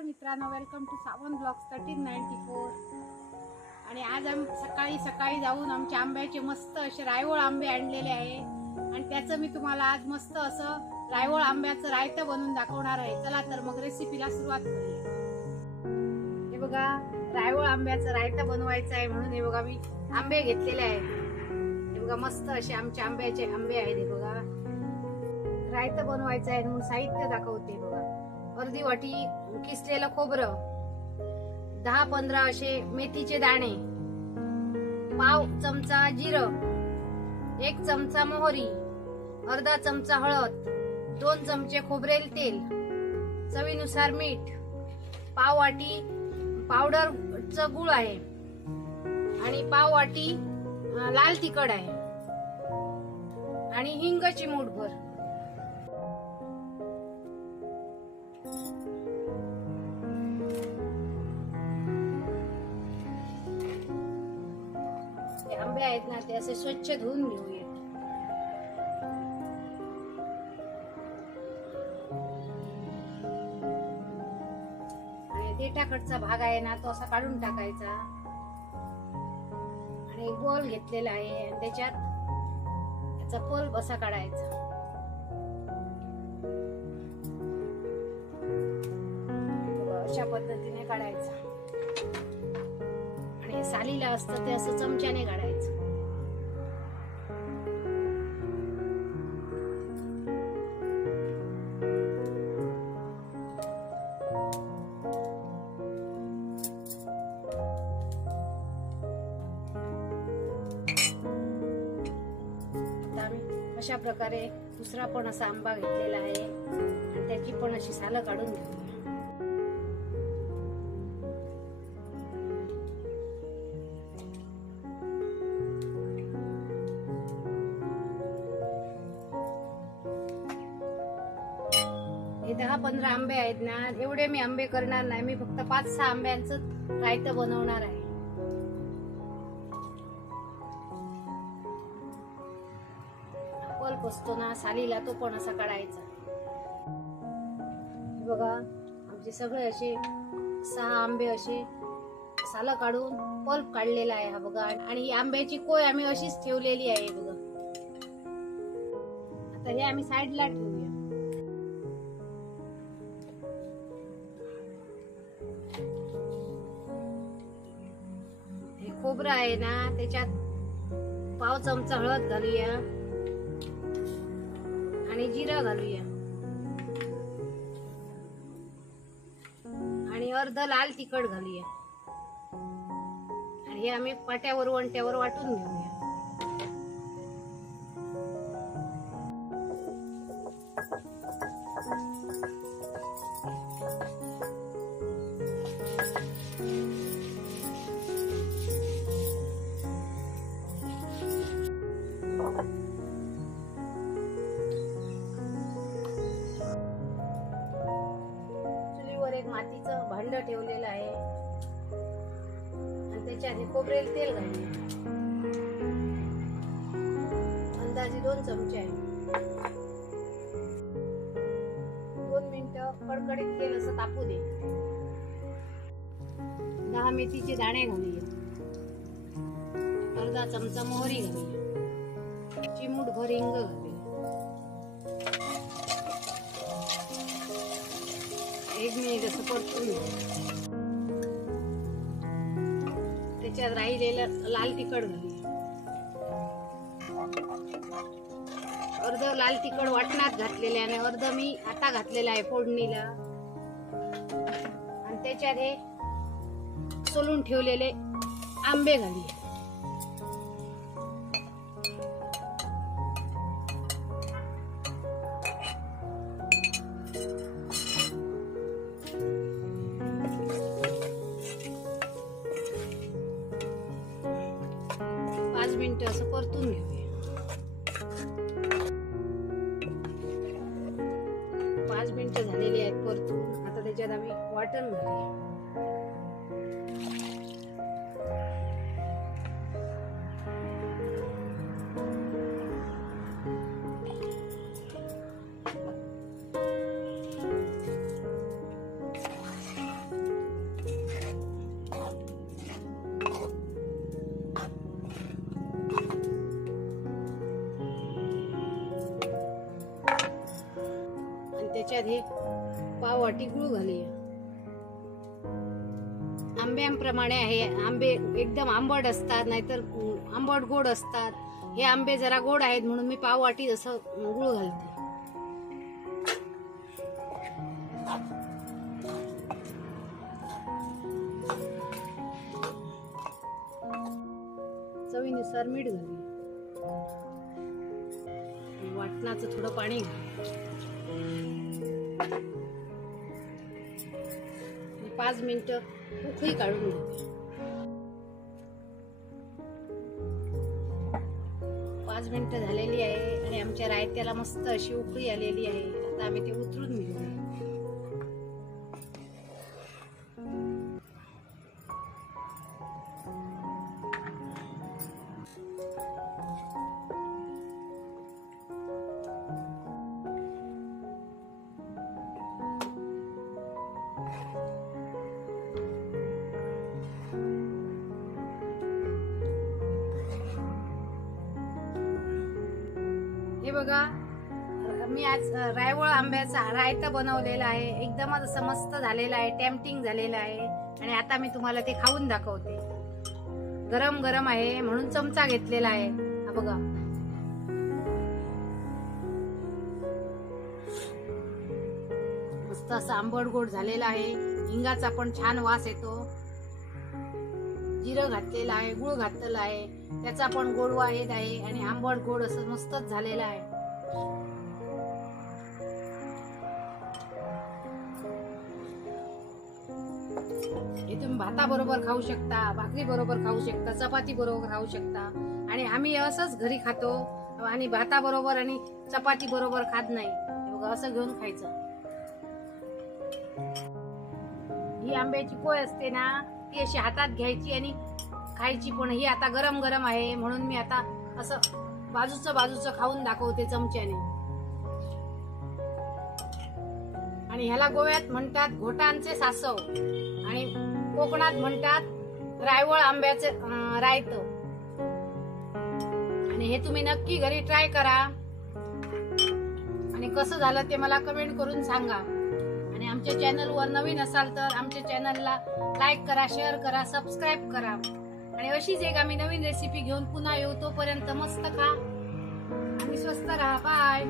नमस्कार मित्रांनो, welcome to Sawant blogs 1394. आणि आज सकाळी सकाळी जाऊन आमच्या आंब्याचे मस्त असे रायवळ आंबे आणलेले आहे आणि त्याचं मी तुम्हाला आज मस्त असं रायवळ आंब्याचं रायतं बनवून दाखवणार आहे. चला तर मग रेसिपीला सुरुवात करूया. हे बघा, रायवळ आंब्याचं रायतं बनवायचं आहे म्हणून हे बघा मी आंबे घेतलेले आहेत. हे बघा मस्त असे आमच्या आंब्याचे आंबे आहेत. हे बघा रायतं बनवायचं आहे म्हणून साहित्य दाखवते. बघा, अर्धी वाटी किसलेलं खोबरं, 10-15 असे मेथीचे दाणे, पाव चमचा जिरं, 1 चमचा मोहरी, अर्धा चमचा हळद, 2 चमचे खोबरेल तेल, चवीनुसार मीठ, पाव वाटी पावडरचं गूळ आहे आणि पाव वाटी लाल तिखट आहे आणि हिंग चिमूटभर. आंबे आहेत ना, ते असे स्वच्छ धुवून घेऊया. आणि देठाकडचा भाग आहे ना, तो असा काढून टाकायचा आणि एक बोल घेतलेला आहे आणि त्याच्यात याचा पल्प असा काढायचा. अशा पद्धतीने काढायचा आणि सालीला असतं ते असं चमच्याने काढायचं. अशा प्रकारे दुसरा पण असा आंबा घेतलेला आहे आणि त्याची पण अशी सालं काढून घेऊया. हे 10-15 आंबे आहेत ना, एवढे मी आंबे करणार नाही. मी फक्त 5-6 आंब्यांचं रायतं बनवणार आहे. पल्प असतो ना सालीला, तो पण असा काढायचा. बघा, आमचे सगळे असे 6 आंबे असे सालं काढून पल्प काढलेला आहे. हा बघा, आणि ही आंब्याची कोय आम्ही अशीच ठेवलेली आहे. बघा, आता हे आम्ही साईडला ठेवूया. हे खोबरं आहे ना, त्याच्यात पाव चमचा हळद घालूया आणि जिरं घालूया आणि अर्ध लाल तिखट घालूया आणि हे आम्ही पाट्यावर वंट्यावर वाटून घेऊया. एक मातीचं भांड ठेवलेलं आहे आणि त्याच्यात हे खोबरेल तेल घालूया. अंदाजे 2 चमचे आहे. 2 मिनिटं कडकडीत तेल असं तापू दे. 10 मेथीचे दाणे घालूया, अर्धा चमचा मोहरी घालूया, चिमूटभर हिंग घालूया, 1 मिनिट असं परतून त्याच्यात राहिलेलं लाल तिखट घालूया. अर्ध लाल तिखट वाटणात घातलेले आणि अर्ध मी आता घातलेला आहे फोडणीला. आणि त्याच्यात हे सोलून ठेवलेले आंबे घालूया. मिनिट असं परतून घेऊया. 5 मिनिटं झालेली आहेत परतून. आता त्याच्यात आम्ही वाटण घालूया. पाव वाटी गुळ घालूया. आंब्यांप्रमाणे आहे. आंबे एकदम आंबट असतात, नाहीतर आंबट गोड असतात. हे आंबे जरा गोड आहेत म्हणून मी पाव वाटी असं गुळ घालते. चवीनुसार मीठ घालूया. वाटणाचं थोडं पाणी घालूया. 5 मिनिटं उकळी काढून घेऊया. 5 मिनिटं झालेली आहे आणि आमच्या रायत्याला मस्त अशी उकळी आलेली आहे. आता आम्ही ते उतरून घेऊया. हे बघा, मी आज रायवळ आंब्याचा रायता बनवलेला आहे. एकदमच असं मस्त झालेला आहे, टेम्पटिंग झालेला आहे. आणि आता मी तुम्हाला ते खाऊन दाखवते. गरम गरम आहे म्हणून चमचा घेतलेला आहे. हा बघा, मस्त असं आंबट गोड झालेला आहे. हिंगाचा पण छान वास येतो. जिरं घातलेलं आहे, गुळ घातलेला आहे, त्याचा पण गोडवा येत आहे आणि आंबट गोड असं मस्तच झालेला आहे. हे तुम्ही भाता बरोबर खाऊ शकता, भाकरी बरोबर खाऊ शकता, चपाती बरोबर खाऊ शकता. आणि आम्ही असंच घरी खातो आणि भाता बरोबर आणि चपाती बरोबर खात नाही. बघा, असं घेऊन खायचं. ही आंब्याची कोय असते ना, ती अशी हातात घ्यायची आणि खायची. पण ही आता गरम गरम आहे म्हणून मी आता असं बाजूचं खाऊन दाखवते चमच्याने. आणि ह्याला गोव्यात म्हणतात घोटांचे सासव आणि कोकणात म्हणतात रायवळ आंब्याचे रायत. आणि हे तुम्ही नक्की घरी ट्राय करा आणि कसं झालं ते मला कमेंट करून सांगा. आणि आमच्या चॅनलवर नवीन असाल तर आमच्या चॅनलला लाईक करा, शेअर करा, सबस्क्राईब करा. आणि अशीच एक आम्ही नवीन रेसिपी घेऊन पुन्हा येऊ. तोपर्यंत मस्त खा आणि स्वस्त राहा. बाय.